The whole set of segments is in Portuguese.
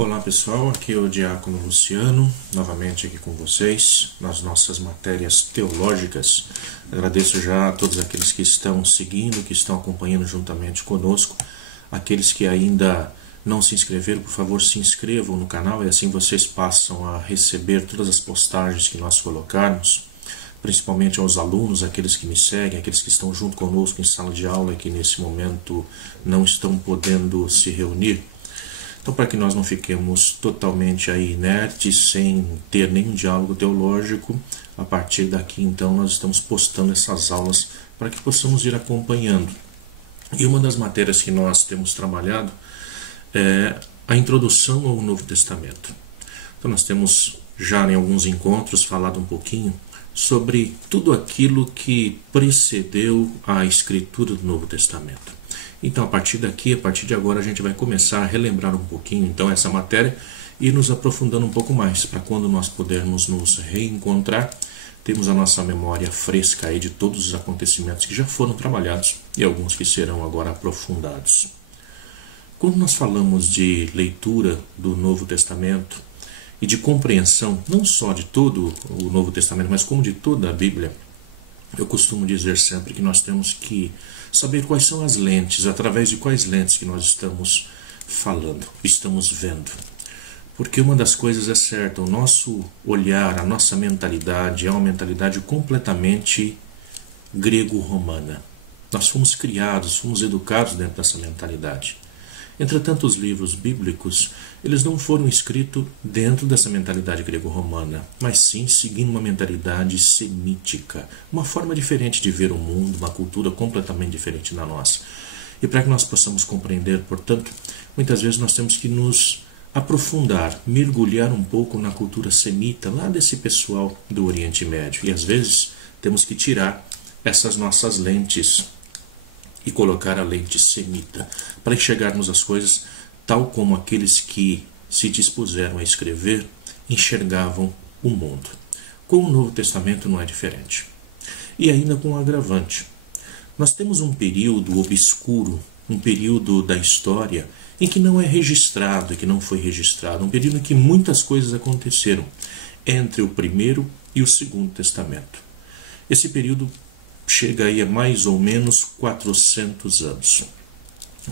Olá pessoal, aqui é o Diácono Luciano, novamente aqui com vocês nas nossas matérias teológicas. Agradeço já a todos aqueles que estão seguindo, que estão acompanhando juntamente conosco. Aqueles que ainda não se inscreveram, por favor, se inscrevam no canal e assim vocês passam a receber todas as postagens que nós colocarmos, principalmente aos alunos, aqueles que me seguem, aqueles que estão junto conosco em sala de aula e que nesse momento não estão podendo se reunir. Então, para que nós não fiquemos totalmente aí inertes, sem ter nenhum diálogo teológico, a partir daqui, então, nós estamos postando essas aulas para que possamos ir acompanhando. E uma das matérias que nós temos trabalhado é a introdução ao Novo Testamento. Então, nós temos já em alguns encontros falado um pouquinho sobre tudo aquilo que precedeu a escritura do Novo Testamento. Então, a partir de agora, a gente vai começar a relembrar um pouquinho, então, essa matéria e nos aprofundando um pouco mais, para quando nós pudermos nos reencontrar, temos a nossa memória fresca aí de todos os acontecimentos que já foram trabalhados e alguns que serão agora aprofundados. Quando nós falamos de leitura do Novo Testamento e de compreensão, não só de todo o Novo Testamento, mas como de toda a Bíblia, eu costumo dizer sempre que nós temos que saber quais são as lentes, através de quais lentes que nós estamos falando, estamos vendo. Porque uma das coisas é certa, o nosso olhar, a nossa mentalidade é uma mentalidade completamente grego-romana. Nós fomos criados, fomos educados dentro dessa mentalidade. Entretanto, os livros bíblicos, eles não foram escritos dentro dessa mentalidade grego-romana, mas sim seguindo uma mentalidade semítica, uma forma diferente de ver o mundo, uma cultura completamente diferente da nossa. E para que nós possamos compreender, portanto, muitas vezes nós temos que nos aprofundar, mergulhar um pouco na cultura semita, lá desse pessoal do Oriente Médio. E às vezes temos que tirar essas nossas lentes e colocar a lente semita, para enxergarmos as coisas tal como aqueles que se dispuseram a escrever enxergavam o mundo. Com o Novo Testamento não é diferente. E ainda com um agravante. Nós temos um período obscuro, um período da história em que não é registrado, que não foi registrado, um período em que muitas coisas aconteceram entre o primeiro e o segundo testamento. Esse período chega aí a mais ou menos 400 anos.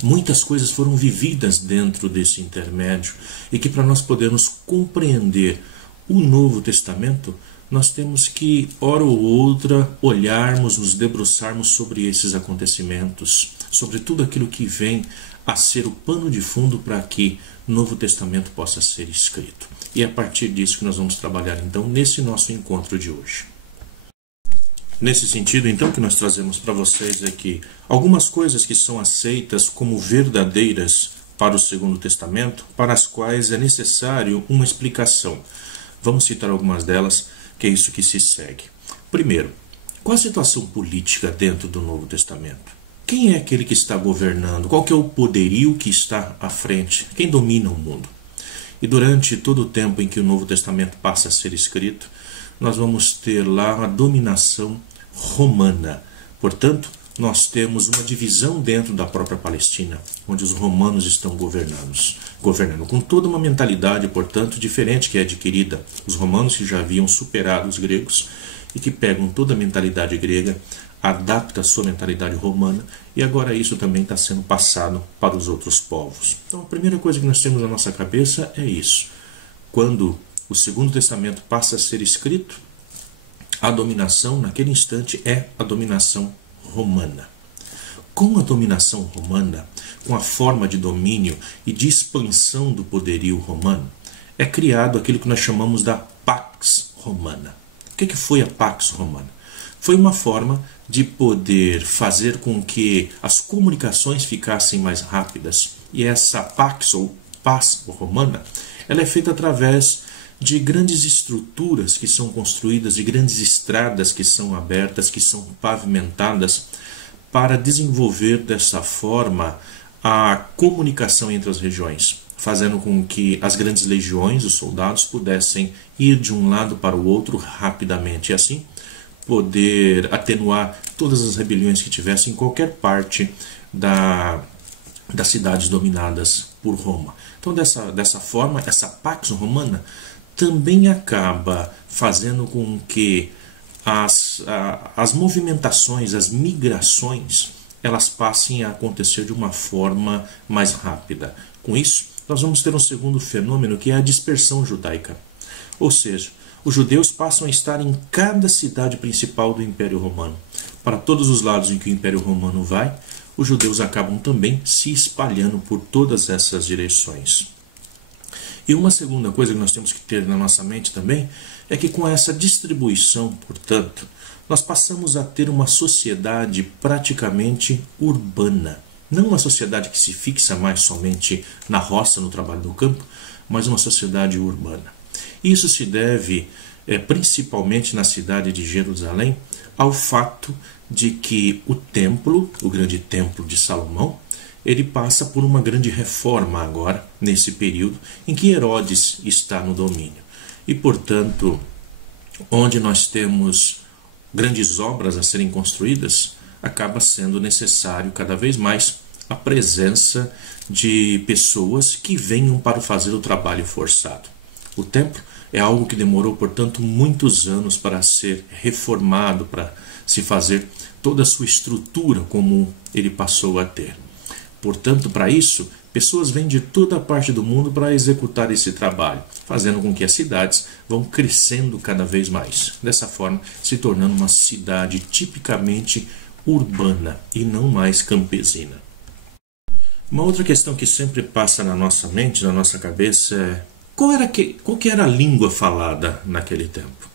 Muitas coisas foram vividas dentro desse intermédio e que para nós podermos compreender o Novo Testamento, nós temos que, hora ou outra, olharmos, nos debruçarmos sobre esses acontecimentos, sobre tudo aquilo que vem a ser o pano de fundo para que o Novo Testamento possa ser escrito. E é a partir disso que nós vamos trabalhar então nesse nosso encontro de hoje. Nesse sentido, então, que nós trazemos para vocês aqui algumas coisas que são aceitas como verdadeiras para o Segundo Testamento, para as quais é necessário uma explicação. Vamos citar algumas delas, que é isso que se segue. Primeiro, qual a situação política dentro do Novo Testamento? Quem é aquele que está governando? Qual que é o poderio que está à frente? Quem domina o mundo? E durante todo o tempo em que o Novo Testamento passa a ser escrito, nós vamos ter lá a dominação romana. Portanto, nós temos uma divisão dentro da própria Palestina, onde os romanos estão governando com toda uma mentalidade, portanto, diferente que é adquirida. Os romanos que já haviam superado os gregos e que pegam toda a mentalidade grega, adapta a sua mentalidade romana e agora isso também está sendo passado para os outros povos. Então, a primeira coisa que nós temos na nossa cabeça é isso. Quando o Segundo Testamento passa a ser escrito, a dominação, naquele instante, é a dominação romana. Com a dominação romana, com a forma de domínio e de expansão do poderio romano, é criado aquilo que nós chamamos da Pax Romana. O que foi a Pax Romana? Foi uma forma de poder fazer com que as comunicações ficassem mais rápidas. E essa Pax ou Paz Romana, ela é feita através de grandes estruturas que são construídas, de grandes estradas que são abertas, que são pavimentadas, para desenvolver dessa forma a comunicação entre as regiões, fazendo com que as grandes legiões, os soldados, pudessem ir de um lado para o outro rapidamente e assim poder atenuar todas as rebeliões que tivessem em qualquer parte da das cidades dominadas por Roma. Então, dessa forma, essa Pax Romana também acaba fazendo com que as movimentações, as migrações, elas passem a acontecer de uma forma mais rápida. Com isso, nós vamos ter um segundo fenômeno, que é a dispersão judaica. Ou seja, os judeus passam a estar em cada cidade principal do Império Romano. Para todos os lados em que o Império Romano vai, os judeus acabam também se espalhando por todas essas direções. E uma segunda coisa que nós temos que ter na nossa mente também é que com essa distribuição, portanto, nós passamos a ter uma sociedade praticamente urbana. Não uma sociedade que se fixa mais somente na roça, no trabalho do campo, mas uma sociedade urbana. Isso se deve principalmente na cidade de Jerusalém ao fato de que o templo, o grande templo de Salomão, ele passa por uma grande reforma agora, nesse período em que Herodes está no domínio. E, portanto, onde nós temos grandes obras a serem construídas, acaba sendo necessário cada vez mais a presença de pessoas que venham para fazer o trabalho forçado. O templo é algo que demorou, portanto, muitos anos para ser reformado, para se fazer toda a sua estrutura como ele passou a ter. Portanto, para isso, pessoas vêm de toda a parte do mundo para executar esse trabalho, fazendo com que as cidades vão crescendo cada vez mais. Dessa forma, se tornando uma cidade tipicamente urbana e não mais campesina. Uma outra questão que sempre passa na nossa mente, na nossa cabeça, é qual que era a língua falada naquele tempo?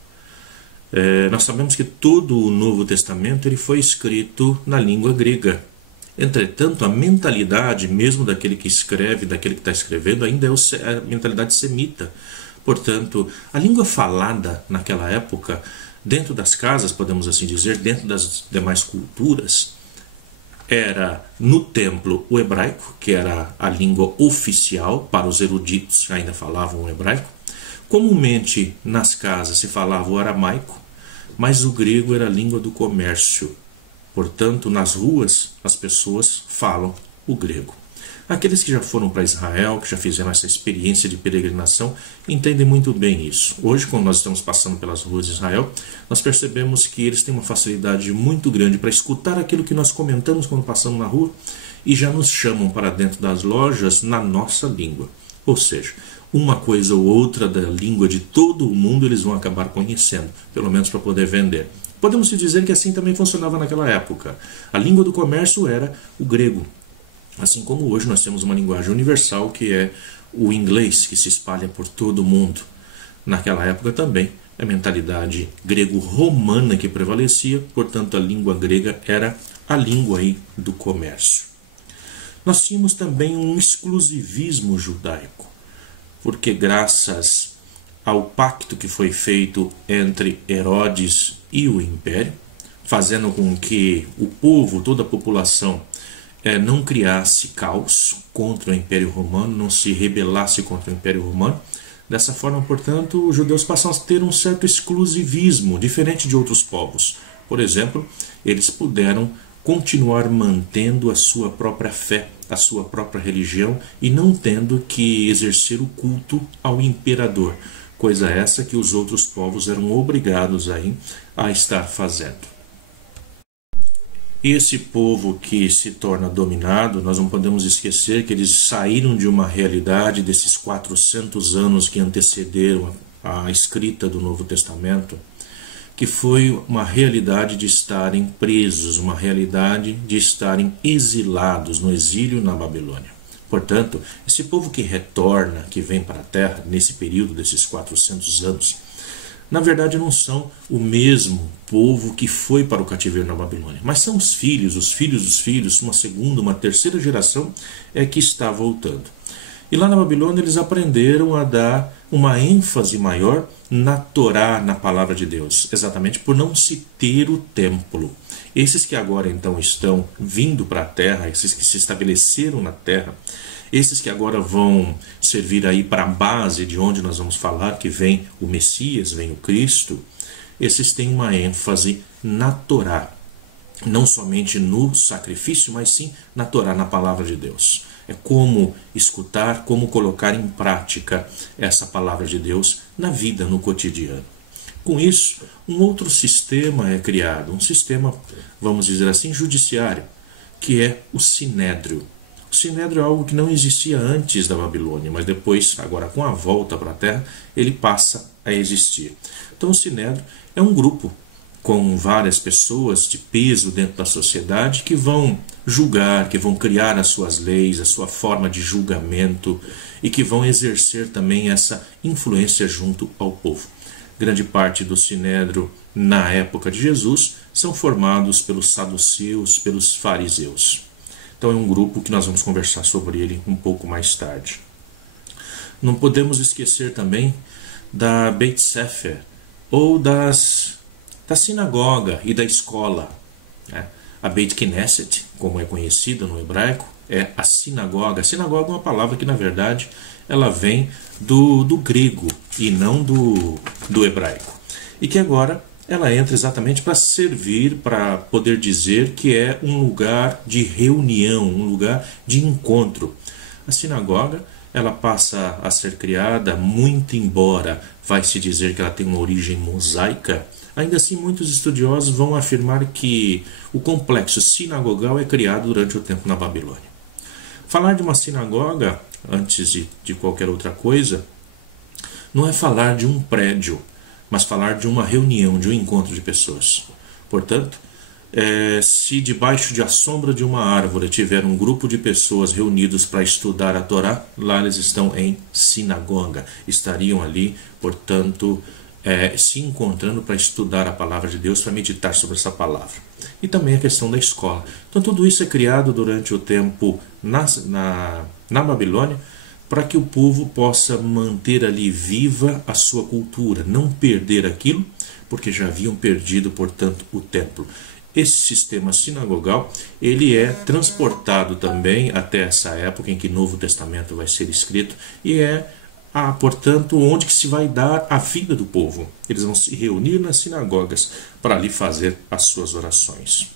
Nós sabemos que todo o Novo Testamento ele foi escrito na língua grega. Entretanto, a mentalidade mesmo daquele que escreve, daquele que está escrevendo, ainda é a mentalidade semita. Portanto, a língua falada naquela época, dentro das casas, podemos assim dizer, dentro das demais culturas, era no templo o hebraico, que era a língua oficial para os eruditos, que ainda falavam o hebraico. Comumente nas casas se falava o aramaico, mas o grego era a língua do comércio. Portanto, nas ruas as pessoas falam o grego. Aqueles que já foram para Israel, que já fizeram essa experiência de peregrinação, entendem muito bem isso. Hoje, quando nós estamos passando pelas ruas de Israel, nós percebemos que eles têm uma facilidade muito grande para escutar aquilo que nós comentamos quando passamos na rua e já nos chamam para dentro das lojas na nossa língua. Ou seja, uma coisa ou outra da língua de todo o mundo eles vão acabar conhecendo, pelo menos para poder vender. Podemos dizer que assim também funcionava naquela época. A língua do comércio era o grego. Assim como hoje nós temos uma linguagem universal que é o inglês, que se espalha por todo o mundo. Naquela época também a mentalidade grego-romana que prevalecia, portanto a língua grega era a língua aí do comércio. Nós tínhamos também um exclusivismo judaico, porque graças ao pacto que foi feito entre Herodes e o Império, fazendo com que o povo, toda a população, não criasse caos contra o Império Romano, não se rebelasse contra o Império Romano. Dessa forma, portanto, os judeus passam a ter um certo exclusivismo, diferente de outros povos. Por exemplo, eles puderam continuar mantendo a sua própria fé, a sua própria religião, e não tendo que exercer o culto ao imperador, coisa essa que os outros povos eram obrigados a estar fazendo. E esse povo que se torna dominado, nós não podemos esquecer que eles saíram de uma realidade desses 400 anos que antecederam a escrita do Novo Testamento, que foi uma realidade de estarem presos, uma realidade de estarem exilados no exílio na Babilônia. Portanto, esse povo que retorna, que vem para a terra nesse período desses 400 anos, na verdade não são o mesmo povo que foi para o cativeiro na Babilônia, mas são os filhos dos filhos, uma segunda, uma terceira geração que está voltando. E lá na Babilônia eles aprenderam a dar uma ênfase maior na Torá, na palavra de Deus, exatamente por não se ter o templo. Esses que agora então estão vindo para a terra, esses que se estabeleceram na terra, esses que agora vão servir aí para a base de onde nós vamos falar, que vem o Messias, vem o Cristo, esses têm uma ênfase na Torá. não somente no sacrifício, mas sim na Torá, na palavra de Deus. É como escutar, como colocar em prática essa palavra de Deus na vida, no cotidiano. Com isso, um outro sistema é criado, um sistema, vamos dizer assim, judiciário, que é o Sinédrio. O Sinédrio é algo que não existia antes da Babilônia, mas depois, agora com a volta para a Terra, ele passa a existir. Então o Sinédrio é um grupo com várias pessoas de peso dentro da sociedade que vão julgar, que vão criar as suas leis, a sua forma de julgamento e que vão exercer também essa influência junto ao povo. Grande parte do Sinédrio na época de Jesus são formados pelos saduceus, pelos fariseus. Então é um grupo que nós vamos conversar sobre ele um pouco mais tarde. Não podemos esquecer também da Beit Sefer, ou da sinagoga e da escola. A Beit Knesset, como é conhecida no hebraico, é a sinagoga. A sinagoga é uma palavra que, na verdade, ela vem do grego e não do hebraico. E que agora ela entra exatamente para servir, para poder dizer que é um lugar de reunião, um lugar de encontro. A sinagoga, ela passa a ser criada, muito embora vai se dizer que ela tem uma origem mosaica, ainda assim muitos estudiosos vão afirmar que o complexo sinagogal é criado durante o tempo na Babilônia. Falar de uma sinagoga, antes de qualquer outra coisa, não é falar de um prédio, mas falar de uma reunião, de um encontro de pessoas. Portanto, se debaixo da sombra de uma árvore tiver um grupo de pessoas reunidos para estudar a Torá, lá eles estão em sinagoga. Estariam ali, portanto, se encontrando para estudar a palavra de Deus, para meditar sobre essa palavra. E também a questão da escola. Então tudo isso é criado durante o tempo na Babilônia, para que o povo possa manter ali viva a sua cultura, não perder aquilo, porque já haviam perdido, portanto, o templo. Esse sistema sinagogal, ele é transportado também até essa época em que o Novo Testamento vai ser escrito, e portanto, onde que se vai dar a vida do povo. Eles vão se reunir nas sinagogas para ali fazer as suas orações.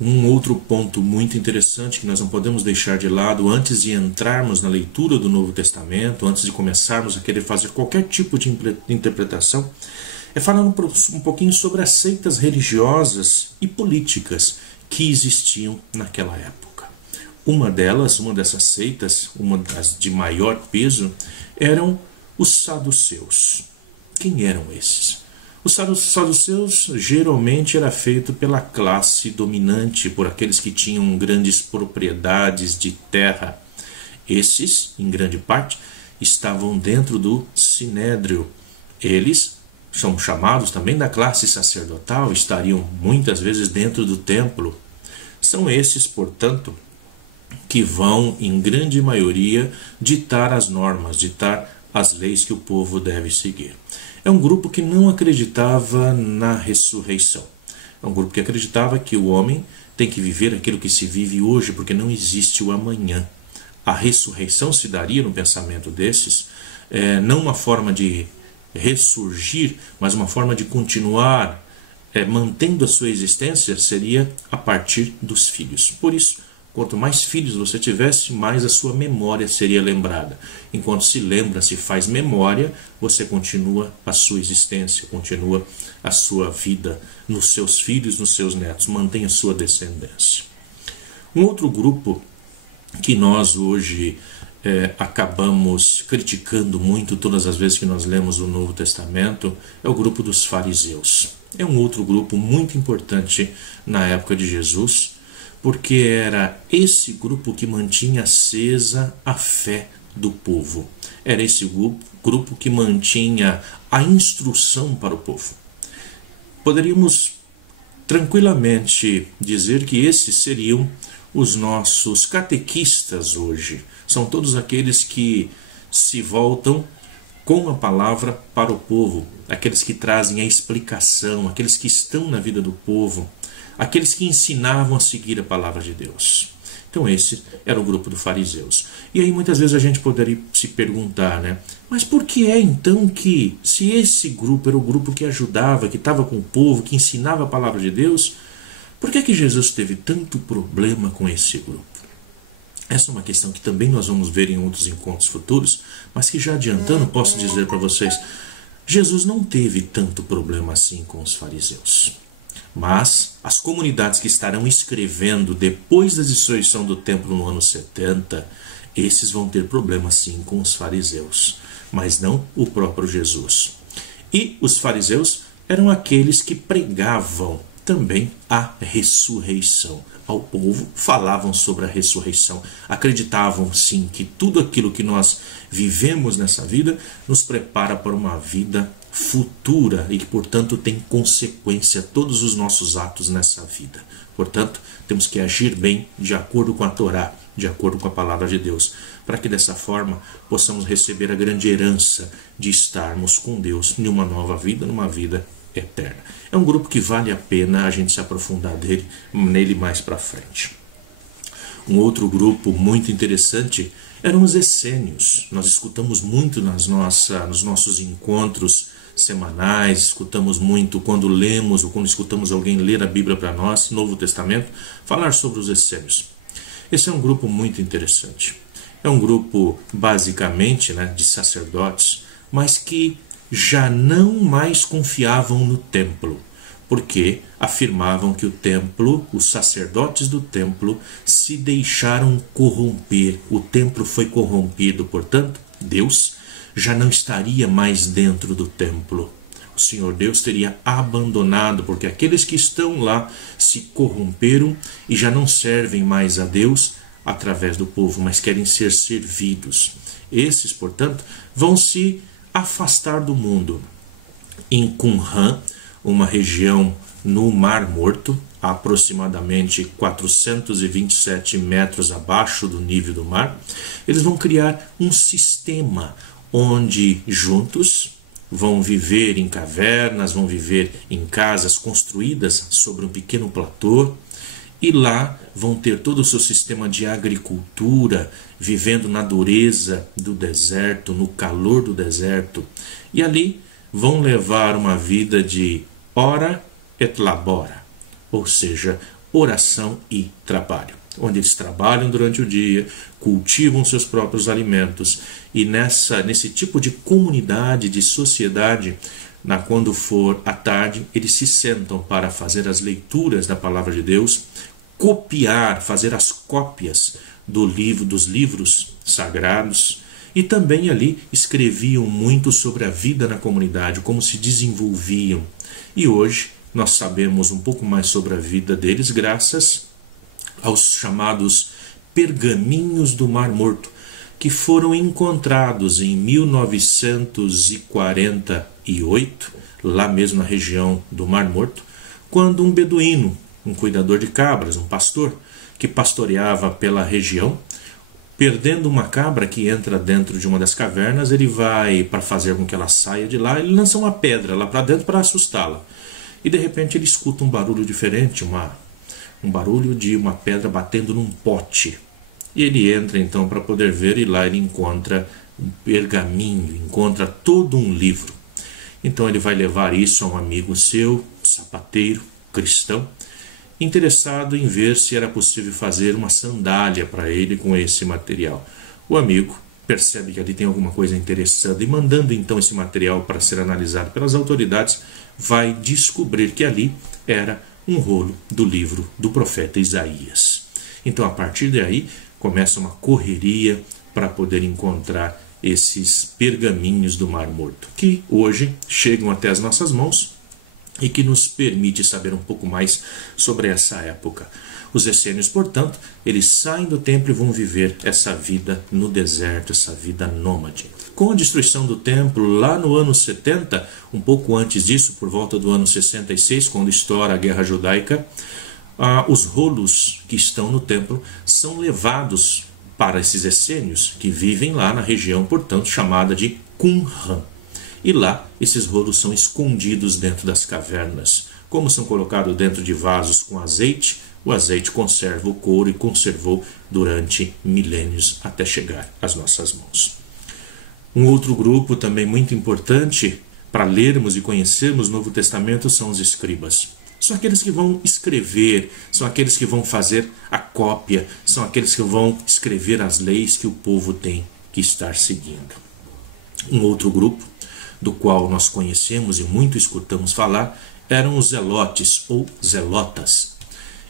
Um outro ponto muito interessante que nós não podemos deixar de lado antes de entrarmos na leitura do Novo Testamento, antes de começarmos a querer fazer qualquer tipo de interpretação, é falar um pouquinho sobre as seitas religiosas e políticas que existiam naquela época. Uma dessas seitas, uma das de maior peso, eram os saduceus. Quem eram esses? Os saduceus geralmente era feito pela classe dominante, por aqueles que tinham grandes propriedades de terra. Esses, em grande parte, estavam dentro do Sinédrio. Eles são chamados também da classe sacerdotal, estariam muitas vezes dentro do templo. São esses, portanto, que vão, em grande maioria, ditar as normas, ditar as leis que o povo deve seguir. É um grupo que não acreditava na ressurreição. É um grupo que acreditava que o homem tem que viver aquilo que se vive hoje, porque não existe o amanhã. A ressurreição se daria no pensamento desses, não uma forma de ressurgir, mas uma forma de continuar mantendo a sua existência, seria a partir dos filhos. Por isso, quanto mais filhos você tivesse, mais a sua memória seria lembrada. Enquanto se lembra, se faz memória, você continua a sua existência, continua a sua vida nos seus filhos, nos seus netos, mantém a sua descendência. Um outro grupo que nós hoje acabamos criticando muito todas as vezes que nós lemos o Novo Testamento é o grupo dos fariseus. É um outro grupo muito importante na época de Jesus, porque era esse grupo que mantinha acesa a fé do povo. Era esse grupo que mantinha a instrução para o povo. Poderíamos tranquilamente dizer que esses seriam os nossos catequistas hoje. São todos aqueles que se voltam com a palavra para o povo, aqueles que trazem a explicação, aqueles que estão na vida do povo, aqueles que ensinavam a seguir a palavra de Deus. Então esse era o grupo dos fariseus. E aí muitas vezes a gente poderia se perguntar, né? Mas por que é então que, se esse grupo era o grupo que ajudava, que estava com o povo, que ensinava a palavra de Deus, por que Jesus teve tanto problema com esse grupo? Essa é uma questão que também nós vamos ver em outros encontros futuros, mas que já adiantando posso dizer para vocês, Jesus não teve tanto problema assim com os fariseus. Mas as comunidades que estarão escrevendo depois da destruição do templo no ano 70, esses vão ter problema sim com os fariseus, mas não o próprio Jesus. E os fariseus eram aqueles que pregavam também a ressurreição. Ao povo falavam sobre a ressurreição, acreditavam sim que tudo aquilo que nós vivemos nessa vida nos prepara para uma vida futura e que, portanto, tem consequência todos os nossos atos nessa vida. Portanto, temos que agir bem de acordo com a Torá, de acordo com a palavra de Deus, para que dessa forma possamos receber a grande herança de estarmos com Deus em uma nova vida, numa vida eterna. É um grupo que vale a pena a gente se aprofundar nele mais para frente. Um outro grupo muito interessante eram os essênios. Nós escutamos muito nos nossos encontros semanais, escutamos muito quando lemos ou quando escutamos alguém ler a Bíblia para nós, Novo Testamento, falar sobre os essênios. Esse é um grupo muito interessante. É um grupo basicamente, de sacerdotes, mas que já não mais confiavam no templo, porque afirmavam que o templo, os sacerdotes do templo, se deixaram corromper. O templo foi corrompido, portanto, Deus já não estaria mais dentro do templo. O Senhor Deus teria abandonado, porque aqueles que estão lá se corromperam e já não servem mais a Deus através do povo, mas querem ser servidos. Esses, portanto, vão se afastar do mundo. Em Qumran, uma região no Mar Morto, aproximadamente 427 metros abaixo do nível do mar, eles vão criar um sistema onde juntos vão viver em cavernas, vão viver em casas construídas sobre um pequeno platô, e lá vão ter todo o seu sistema de agricultura, vivendo na dureza do deserto, no calor do deserto. E ali vão levar uma vida de ora et labora, ou seja, oração e trabalho. Onde eles trabalham durante o dia, cultivam seus próprios alimentos. E nesse tipo de comunidade, de sociedade, quando for à tarde, eles se sentam para fazer as leituras da palavra de Deus, copiar, fazer as cópias dos livros sagrados, e também ali escreviam muito sobre a vida na comunidade, como se desenvolviam. E hoje nós sabemos um pouco mais sobre a vida deles graças aos chamados pergaminhos do Mar Morto, que foram encontrados em 1948, lá mesmo na região do Mar Morto, quando um beduíno, um cuidador de cabras, um pastor, que pastoreava pela região, perdendo uma cabra que entra dentro de uma das cavernas, ele vai, para fazer com que ela saia de lá, ele lança uma pedra lá para dentro para assustá-la. E de repente ele escuta um barulho diferente, um barulho de uma pedra batendo num pote. E ele entra então para poder ver, e lá ele encontra um pergaminho, encontra todo um livro. Então ele vai levar isso a um amigo seu, sapateiro, cristão, interessado em ver se era possível fazer uma sandália para ele com esse material. O amigo percebe que ali tem alguma coisa interessante e, mandando então esse material para ser analisado pelas autoridades, vai descobrir que ali era um rolo do livro do profeta Isaías. Então, a partir daí, começa uma correria para poder encontrar esses pergaminhos do Mar Morto, que hoje chegam até as nossas mãos e que nos permite saber um pouco mais sobre essa época. Os essênios, portanto, eles saem do templo e vão viver essa vida no deserto, essa vida nômade. Com a destruição do templo, lá no ano 70, um pouco antes disso, por volta do ano 66, quando estoura a Guerra Judaica, os rolos que estão no templo são levados para esses essênios, que vivem lá na região, portanto, chamada de Qumran. E lá, esses rolos são escondidos dentro das cavernas, como são colocados dentro de vasos com azeite, o azeite conserva o couro e conservou durante milênios até chegar às nossas mãos. Um outro grupo também muito importante para lermos e conhecermos o Novo Testamento são os escribas. São aqueles que vão escrever, são aqueles que vão fazer a cópia, são aqueles que vão escrever as leis que o povo tem que estar seguindo. Um outro grupo, do qual nós conhecemos e muito escutamos falar, eram os zelotes ou zelotas.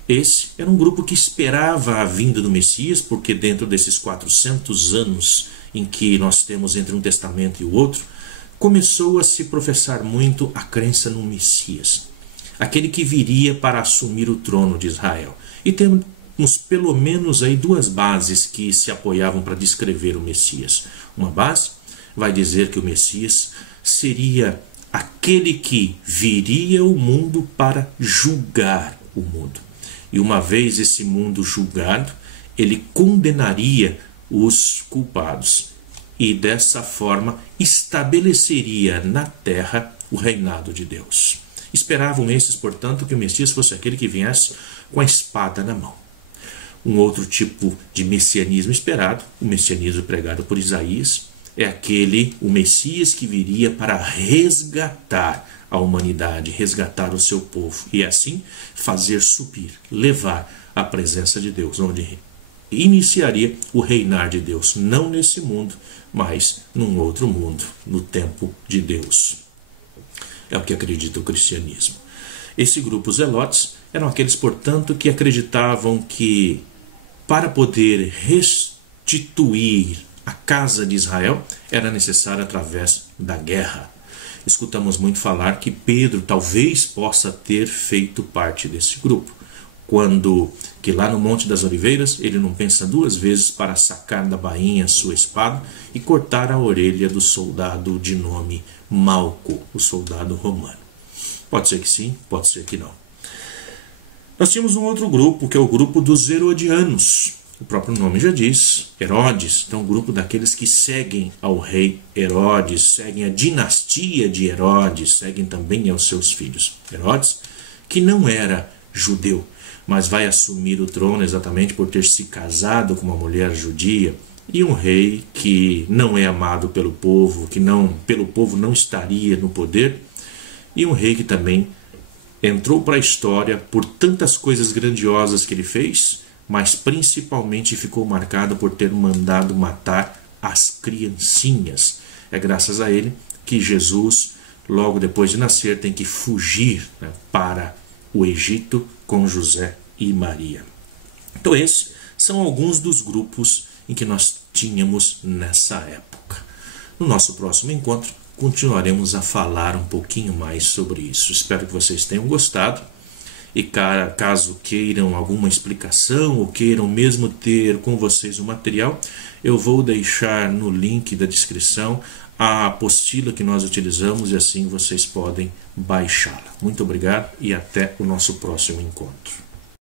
Esse era um grupo que esperava a vinda do Messias, porque dentro desses 400 anos em que nós temos entre um testamento e o outro, começou a se professar muito a crença no Messias, aquele que viria para assumir o trono de Israel. E temos pelo menos aí duas bases que se apoiavam para descrever o Messias. Uma base vai dizer que o Messias seria aquele que viria ao mundo para julgar o mundo. E uma vez esse mundo julgado, ele condenaria os culpados e dessa forma estabeleceria na terra o reinado de Deus. Esperavam esses, portanto, que o Messias fosse aquele que viesse com a espada na mão. Um outro tipo de messianismo esperado, o messianismo pregado por Isaías, é o Messias que viria para resgatar a humanidade, resgatar o seu povo e assim fazer subir, levar a presença de Deus, onde iniciaria o reinar de Deus, não nesse mundo, mas num outro mundo, no tempo de Deus. É o que acredita o cristianismo. Esse grupo, os zelotes, eram aqueles, portanto, que acreditavam que para poder restituir a casa de Israel era necessário através da guerra. Escutamos muito falar que Pedro talvez possa ter feito parte desse grupo, quando que lá no Monte das Oliveiras ele não pensa duas vezes para sacar da bainha sua espada e cortar a orelha do soldado de nome Malco, o soldado romano. Pode ser que sim, pode ser que não. Nós tínhamos um outro grupo, que é o grupo dos herodianos. O próprio nome já diz, Herodes, então um grupo daqueles que seguem ao rei Herodes, seguem a dinastia de Herodes, seguem também aos seus filhos. Herodes, que não era judeu, mas vai assumir o trono exatamente por ter se casado com uma mulher judia, e um rei que não é amado pelo povo, que pelo povo não estaria no poder, e um rei que também entrou para a história por tantas coisas grandiosas que ele fez, mas principalmente ficou marcado por ter mandado matar as criancinhas. É graças a ele que Jesus, logo depois de nascer, tem que fugir, para o Egito com José e Maria. Então esses são alguns dos grupos em que nós tínhamos nessa época. No nosso próximo encontro, continuaremos a falar um pouquinho mais sobre isso. Espero que vocês tenham gostado. E caso queiram alguma explicação ou queiram mesmo ter com vocês o material, eu vou deixar no link da descrição a apostila que nós utilizamos e assim vocês podem baixá-la. Muito obrigado e até o nosso próximo encontro.